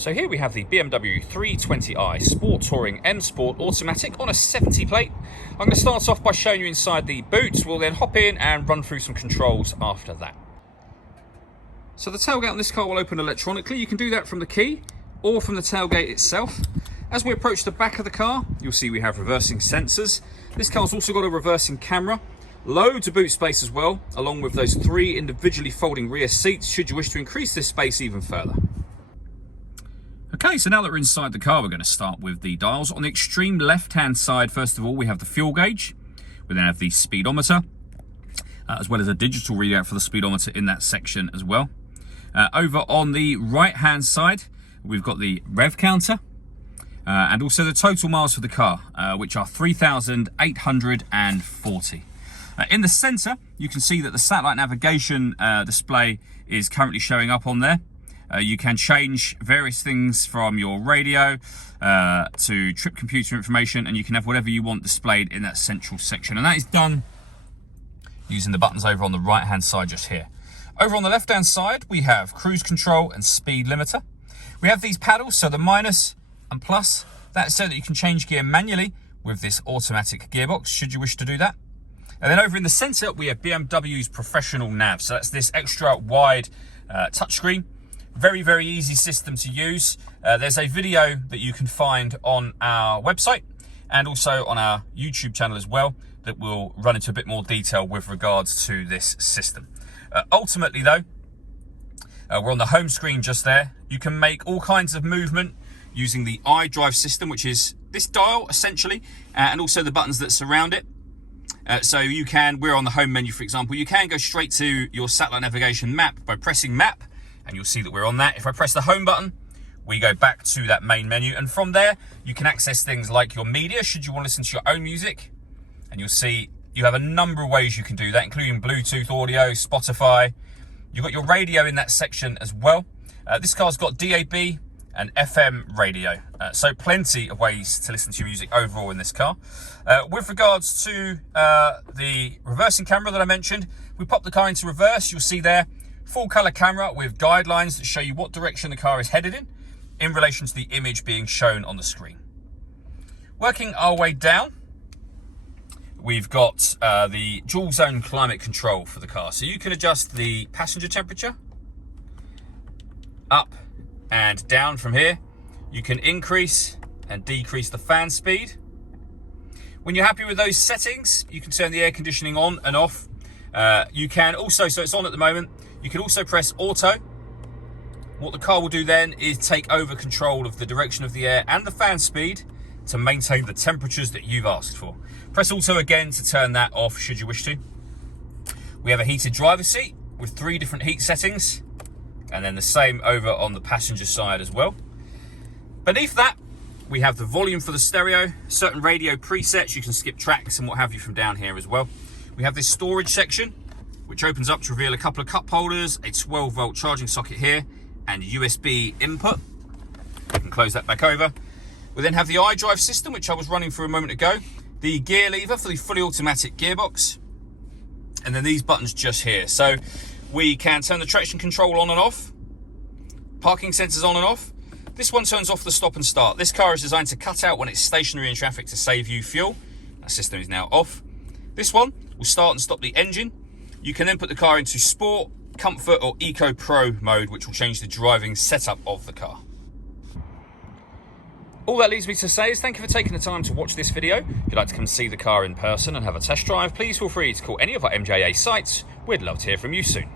So here we have the BMW 320i Sport Touring M Sport Automatic on a 70 plate. I'm going to start off by showing you inside the boot. We'll then hop in and run through some controls after that. So the tailgate on this car will open electronically. You can do that from the key or from the tailgate itself. As we approach the back of the car, you'll see we have reversing sensors. This car's also got a reversing camera. Loads of boot space as well, along with those 3 individually folding rear seats, should you wish to increase this space even further. Okay, so now that we're inside the car, we're going to start with the dials. On the extreme left-hand side, first of all, we have the fuel gauge. We then have the speedometer, as well as a digital readout for the speedometer in that section as well. Over on the right-hand side, we've got the Rev Counter, and also the total miles for the car, which are 3,840. In the centre, you can see that the satellite navigation display is currently showing up on there. You can change various things from your radio to trip computer information, and you can have whatever you want displayed in that central section. And that is done using the buttons over on the right-hand side just here. Over on the left-hand side, we have cruise control and speed limiter. We have these paddles, so the minus and plus. That's so that you can change gear manually with this automatic gearbox, should you wish to do that. And then over in the centre, we have BMW's professional nav. So that's this extra wide touchscreen. Very, very easy system to use. There's a video that you can find on our website and also on our YouTube channel as well that will run into a bit more detail with regards to this system. Ultimately though, we're on the home screen just there. You can make all kinds of movement using the Idrive system, which is this dial essentially, and also the buttons that surround it. So you can, we're on the home menu for example, you can go straight to your satellite navigation map by pressing map, and you'll see that we're on that. If I press the home button, we go back to that main menu, and from there you can access things like your media should you want to listen to your own music, and you'll see you have a number of ways you can do that, including Bluetooth audio, Spotify. You've got your radio in that section as well. This car's got DAB and FM radio, so plenty of ways to listen to your music overall in this car. With regards to the reversing camera that I mentioned, we pop the car into reverse. You'll see there full color camera with guidelines that show you what direction the car is headed in relation to the image being shown on the screen. Working our way down, we've got the dual zone climate control for the car. So you can adjust the passenger temperature up and down from here. You can increase and decrease the fan speed. When you're happy with those settings, you can turn the air conditioning on and off. You can also, so it's on at the moment, you can also press auto. What the car will do then is take over control of the direction of the air and the fan speed to maintain the temperatures that you've asked for. Press auto again to turn that off should you wish to. We have a heated driver's seat with 3 different heat settings, and then the same over on the passenger side as well. Beneath that, we have the volume for the stereo, certain radio presets, you can skip tracks and what have you from down here as well. We have this storage section, which opens up to reveal a couple of cup holders, a 12-volt charging socket here, and USB input. You can close that back over. We then have the iDrive system, which I was running for a moment ago, the gear lever for the fully automatic gearbox, and then these buttons just here. So we can turn the traction control on and off, parking sensors on and off. This one turns off the stop and start. This car is designed to cut out when it's stationary in traffic to save you fuel. That system is now off. This one will start and stop the engine. You can then put the car into Sport, Comfort or Eco Pro mode, which will change the driving setup of the car. All that leaves me to say is thank you for taking the time to watch this video. If you'd like to come see the car in person and have a test drive, please feel free to call any of our MJA sites. We'd love to hear from you soon.